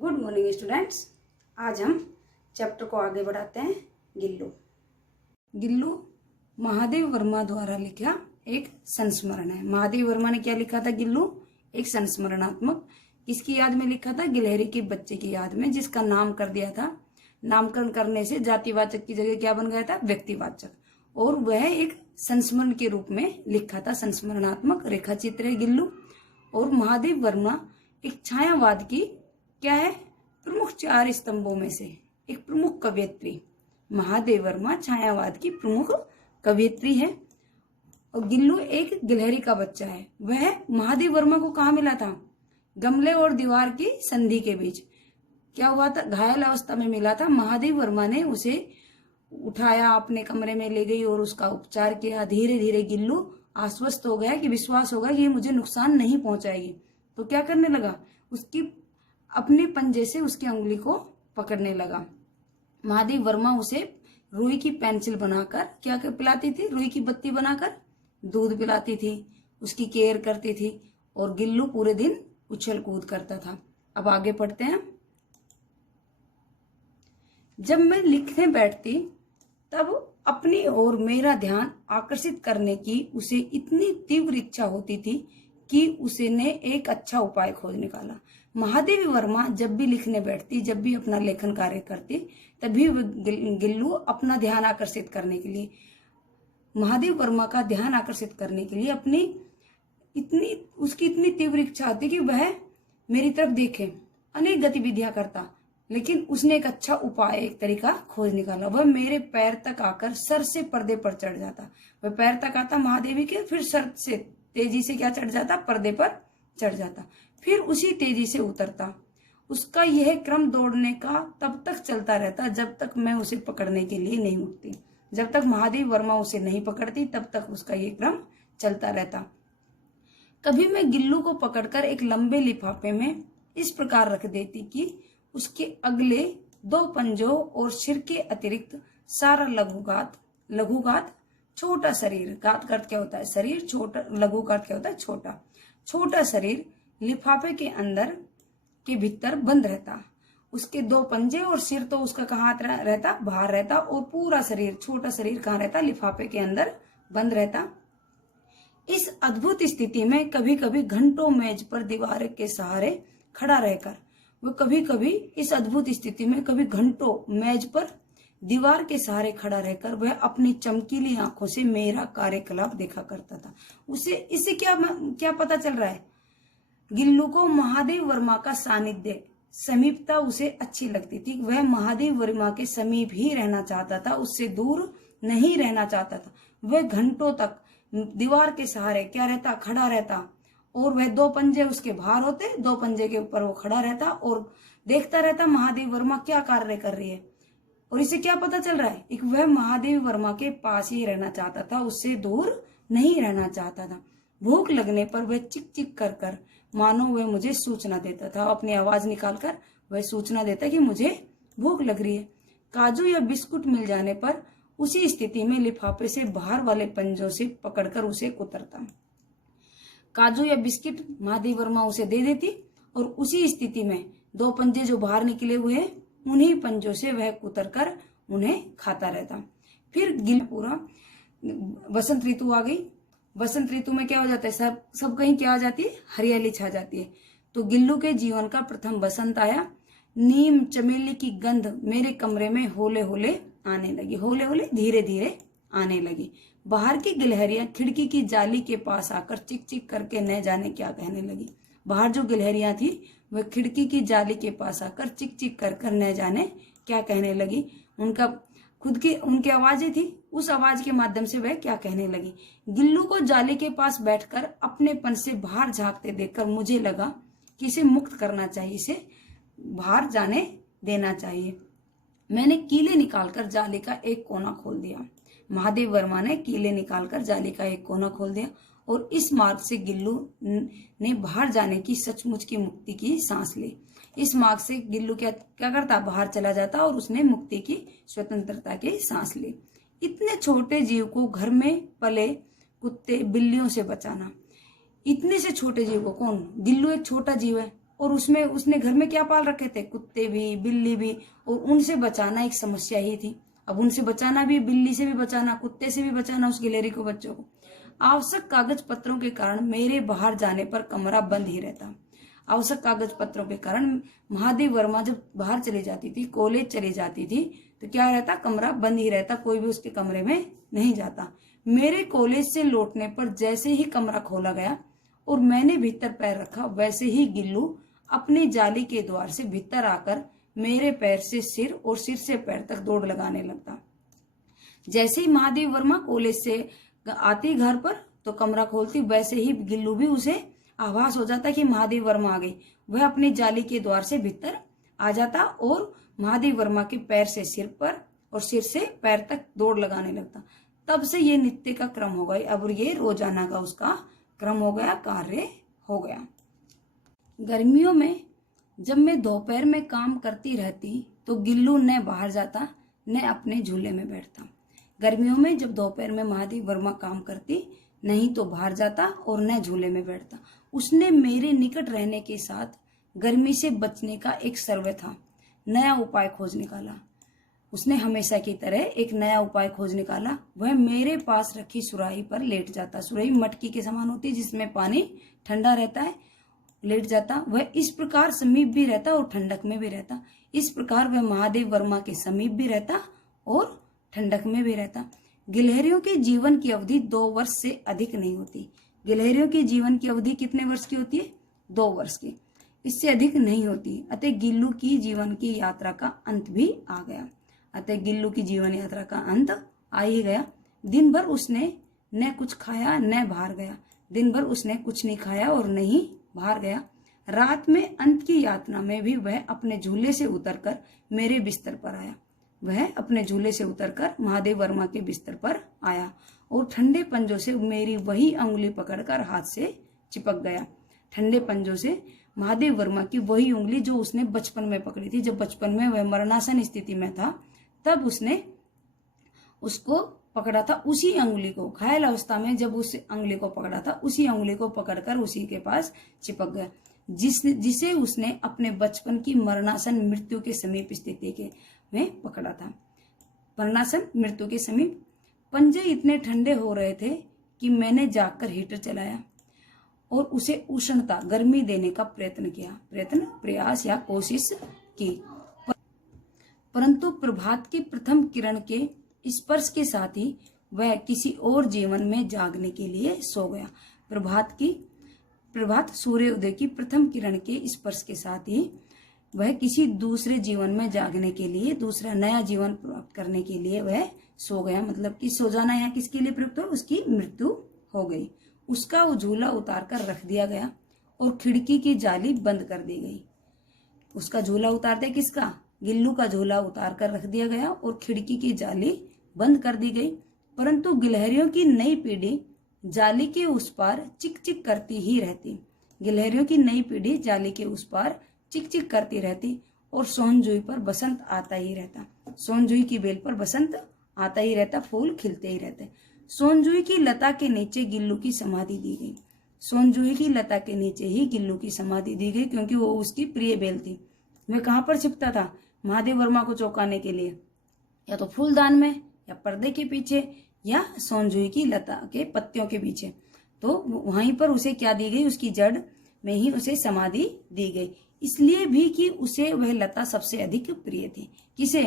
Good morning students. आज हम chapter को आगे बढ़ाते हैं। गिल्लू महादेव वर्मा द्वारा लिखा एक संस्मरण है। महादेव वर्मा ने क्या लिखा था? गिल्लू एक संस्मरणात्मक किसकी याद में लिखा था? गिलहरी के बच्चे की याद में, जिसका नाम कर दिया था। नामकरण करने से जातिवाचक की जगह क्या बन गया था? व्यक्तिवाचक। और वह एक संस्मरण के रूप में लिखा था। संस्मरणात्मक रेखा चित्र है गिल्लू। और महादेव वर्मा एक छायावाद की क्या है? प्रमुख चार स्तंभों में से एक प्रमुख कवयित्री। महादेव वर्मा छायावाद की प्रमुख कवयित्री है। और गिल्लू एक गिलहरी का बच्चा है। वह महादेव वर्मा को कहाँ मिला था? गमले और दीवार की संधि के बीच क्या हुआ था? घायल अवस्था में मिला था। महादेव वर्मा ने उसे उठाया, अपने कमरे में ले गई और उसका उपचार किया। धीरे धीरे गिल्लू आश्वस्त हो गया कि विश्वास होगा कि ये मुझे नुकसान नहीं पहुंचाएगी। तो क्या करने लगा? उसकी अपने पंजे से उसकी उंगली को पकड़ने लगा। महादेव वर्मा उसे रुई की पेंसिल बनाकर क्या पिलाती थी? रुई की बत्ती बनाकर दूध पिलाती थी, उसकी केयर करती थी। और गिल्लू पूरे दिन उछल कूद करता था। अब आगे पढ़ते हैं। जब मैं लिखने बैठती तब अपनी ओर मेरा ध्यान आकर्षित करने की उसे इतनी तीव्र इच्छा होती थी कि उसने एक अच्छा उपाय खोज निकाला। महादेवी वर्मा जब भी लिखने बैठती, जब भी अपना लेखन कार्य करती, तभी गिल्लू अपना ध्यान आकर्षित करने के लिए, महादेव वर्मा का ध्यान आकर्षित करने के लिए उसकी इतनी तीव्र इच्छा होती कि वह मेरी तरफ देखे। अनेक गतिविधियां करता, लेकिन उसने एक अच्छा उपाय, एक तरीका खोज निकाला। वह मेरे पैर तक आकर सर से पर्दे पर चढ़ जाता। वह पैर तक आता महादेवी के, फिर सर से तेजी से क्या चढ़ जाता? पर्दे पर चढ़ जाता, फिर उसी तेजी से उतरता। उसका यह क्रम दौड़ने का तब तक चलता रहता जब तक मैं उसे पकड़ने के लिए नहीं उठती। जब तक महादेव वर्मा उसे नहीं पकड़ती तब तक उसका यह क्रम चलता रहता। कभी मैं गिल्लू को पकड़कर एक लंबे लिफाफे में इस प्रकार रख देती कि उसके अगले दो पंजों और सिर के अतिरिक्त सारा लघुगात छोटा शरीर, गात का अर्थ क्या होता है? शरीर। छोटा, लघु का अर्थ क्या होता है? छोटा। छोटा शरीर लिफाफे के अंदर के भीतर बंद रहता। उसके दो पंजे और सिर तो उसका कहाँ रहता? बाहर रहता। और पूरा शरीर, छोटा शरीर कहाँ रहता? लिफाफे के अंदर बंद रहता। इस अद्भुत स्थिति में कभी कभी घंटों मेज पर दीवार के सहारे खड़ा रहकर, वो कभी कभी इस अद्भुत स्थिति में कभी घंटों मेज पर दीवार के सहारे खड़ा रहकर वह अपनी चमकीली आंखों से मेरा कार्यकलाप देखा करता था। उसे इससे क्या पता चल रहा है? गिल्लू को महादेव वर्मा का सानिध्य, समीपता उसे अच्छी लगती थी। वह महादेव वर्मा के समीप ही रहना चाहता था, उससे दूर नहीं रहना चाहता था। वह घंटों तक दीवार के सहारे क्या रहता? खड़ा रहता। और वह दो पंजे उसके बाहर होते, दो पंजे के ऊपर वो खड़ा रहता और देखता रहता महादेव वर्मा क्या कार्य कर रही है। और इसे क्या पता चल रहा है? एक वह महादेव वर्मा के पास ही रहना चाहता था, उससे दूर नहीं रहना चाहता था। भूख लगने पर वह चिक चिक कर कर मानो वह मुझे सूचना देता था। अपनी आवाज निकालकर वह सूचना देता कि मुझे भूख लग रही है। काजू या बिस्कुट मिल जाने पर उसी स्थिति में लिफाफे से बाहर वाले पंजों से पकड़कर उसे कुतरता। काजू या बिस्किट महादेव वर्मा उसे दे देती और उसी स्थिति में दो पंजे जो बाहर निकले हुए उन्हीं पंजों से वह कुतरकर उन्हें खाता रहता। फिर पूरा वसंत ऋतु आ गई। वसंत ऋतु में क्या हो जाता है? सब कहीं क्या आ जाती है? हरियाली छा जाती है। तो गिल्लू के जीवन का प्रथम बसंत आया। नीम चमेली की गंध मेरे कमरे में होले होले आने लगी। होले होले धीरे धीरे आने लगी। बाहर की गिलहरियां खिड़की की जाली के पास आकर चिक चिक करके न जाने क्या कहने लगी। बाहर जो गिलहरियां थी वह खिड़की की जाली के पास आकर चिक चिक कर न जाने क्या कहने लगी। उनका खुद की उनकी आवाजें थी, उस आवाज के माध्यम से वह क्या कहने लगी। गिल्लू को जाली के पास बैठकर अपनेपन से बाहर झांकते देखकर मुझे लगा कि इसे मुक्त करना चाहिए, इसे बाहर जाने देना चाहिए। मैंने कीले निकालकर जाली का एक कोना खोल दिया। महादेव वर्मा ने कीले निकालकर जाली का एक कोना खोल दिया और इस मार्ग से गिल्लू ने बाहर जाने की सचमुच की मुक्ति की सांस ली। इस मार्ग से गिल्लू क्या करता? बाहर चला जाता और उसने मुक्ति की, स्वतंत्रता की सांस ली। इतने छोटे जीव को घर में पले कुत्ते बिल्लियों से बचाना। इतने से छोटे जीव को कौन? गिल्लू एक छोटा जीव है और उसमें उसने घर में क्या पाल रखे थे, कुत्ते भी बिल्ली भी, और उनसे बचाना एक समस्या ही थी। अब उनसे बचाना भी, बिल्ली से भी बचाना, कुत्ते से भी बचाना उस गिलहरी को, बच्चों को। आवश्यक कागज पत्रों के कारण मेरे बाहर जाने पर कमरा बंद ही रहता। आवश्यक कागज पत्रों के कारण महादेव वर्मा जब बाहर चली जाती थी, कॉलेज चली जाती थी, तो क्या रहता, कमरा बंद ही रहता, कोई भी उसके कमरे में नहीं जाता। मेरे कॉलेज से लौटने पर जैसे ही कमरा खोला गया और मैंने भीतर पैर रखा, वैसे ही गिल्लू अपनी जाली के द्वार से भीतर आकर मेरे पैर से सिर और सिर से पैर तक दौड़ लगाने लगता। जैसे ही महादेव वर्मा कॉलेज से आती घर पर तो कमरा खोलती, वैसे ही गिल्लू भी उसे आभास हो जाता कि महादेव वर्मा आ गई। वह अपनी जाली के द्वार से भीतर आ जाता और महादेव वर्मा के पैर से सिर पर और सिर से पैर तक दौड़ लगाने लगता। तब से ये नित्य का क्रम हो गया, अब ये रोजाना का उसका क्रम हो गया, कार्य हो गया। गर्मियों में जब मैं दोपहर में काम करती रहती तो गिल्लू न बाहर जाता न अपने झूले में बैठता। गर्मियों में जब दोपहर में महादेव वर्मा काम करती, नहीं तो बाहर जाता और न झूले में बैठता। उसने मेरे निकट रहने के साथ गर्मी से बचने का एक सर्वे था, नया उपाय खोज निकाला। उसने हमेशा की तरह एक नया उपाय खोज निकाला। वह मेरे पास रखी सुराही पर लेट जाता। सुराही मटकी के समान होती है जिसमें पानी ठंडा रहता है, लेट जाता। वह इस प्रकार समीप भी रहता और ठंडक में भी रहता। इस प्रकार वह महादेव वर्मा के समीप भी रहता और ठंडक में भी रहता। गिलहरियों के जीवन की अवधि 2 वर्ष से अधिक नहीं होती। गिलहरियों की जीवन की अवधि कितने वर्ष की होती है? 2 वर्ष की, इससे अधिक नहीं होती। अतः गिल्लू की जीवन की यात्रा का अंत भी आ गया। अतः गिल्लू की जीवन यात्रा का अंत आ ही गया। दिन भर उसने न कुछ खाया न बाहर गया। दिन भर उसने कुछ नहीं खाया और न ही बाहर गया। रात में अंत की यात्रा में भी वह अपने झूले से उतरकर मेरे बिस्तर पर आया। वह अपने झूले से उतरकर महादेव वर्मा के बिस्तर पर आया और ठंडे पंजों से मेरी वही उंगली पकड़कर हाथ से चिपक गया। ठंडे पंजों से महादेव वर्मा की वही उंगली जो उसने बचपन में पकड़ी थी। जब बचपन में वह मरणासन स्थिति में था तब उसने उसको पकड़ा था, उसी उंगली को। घायल अवस्था में जब उस उंगली को पकड़ा था, उसी उंगली को पकड़कर उसी के पास चिपक गया, जिसे उसने अपने बचपन की मरणासन मृत्यु के समीप स्थिति के में पकड़ा था। मरणासन मृत्यु के समीप। पंजे इतने ठंडे हो रहे थे कि मैंने जाकर हीटर चलाया और उसे उष्णता, गर्मी देने का प्रयत्न किया। प्रयास या कोशिश की, परंतु प्रभात की प्रथम किरण के स्पर्श के साथ ही वह किसी और जीवन में जागने के लिए सो गया। प्रभात सूर्योदय की प्रथम किरण के स्पर्श के साथ ही वह किसी दूसरे जीवन में जागने के लिए, दूसरा नया जीवन प्राप्त करने के लिए वह सो गया। मतलब कि सो जाना यहाँ किसके लिए प्रयुक्त हो? उसकी मृत्यु हो गई। उसका झूला उतार कर रख दिया गया और खिड़की की जाली बंद कर दी गई। उसका झूला उतार दिया, किसका? गिल्लू का झूला उतार कर रख दिया गया और खिड़की की जाली बंद कर दी गई। परंतु गिलहरियों की नई पीढ़ी जाली के उस पार चिक चिक करती ही रहती। गिलहरियों की नई पीढ़ी जाली के उस पार चिक चिक करती रहती और सोनजुई पर बसंत आता ही रहता। सोनजुई की बेल पर बसंत आता ही रहता, फूल खिलते ही रहते। सोनजुई की लता के नीचे गिल्लू की समाधि दी गई। सोनजुई की लता के नीचे ही गिल्लू की समाधि दी गई, क्योंकि वो उसकी प्रिय बेल थी। वह कहाँ पर छिपता था महादेव वर्मा को चौंकाने के लिए? या तो फूलदान में, या पर्दे के पीछे, या सोनजुई की लता के पत्तियों के पीछे। तो वहीं पर उसे क्या दी गई? उसकी जड़ में ही उसे समाधि दी गई। इसलिए भी कि उसे वह लता सबसे अधिक प्रिय थी। किसे?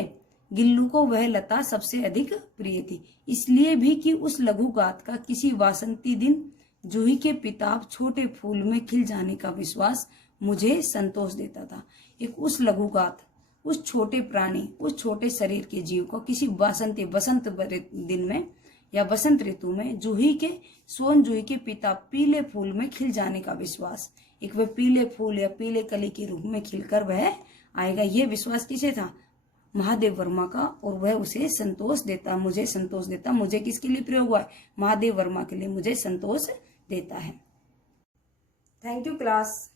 गिल्लू को वह लता सबसे अधिक प्रिय थी। इसलिए भी कि उस लघु गात का किसी वासंती दिन जूही के पिताब छोटे फूल में खिल जाने का विश्वास मुझे संतोष देता था। एक उस लघु गात, उस छोटे प्राणी, उस छोटे शरीर के जीव को किसी बसंत दिन में या बसंत ऋतु में सोन जूही के पिता पीले फूल में खिल जाने का विश्वास, एक वह पीले फूल या पीले कली के रूप में खिलकर वह आएगा, ये विश्वास किसे था? महादेव वर्मा का। और वह उसे संतोष देता, मुझे संतोष देता। मुझे किसके लिए प्रयोग हुआ है? महादेव वर्मा के लिए मुझे संतोष देता है। Thank you class.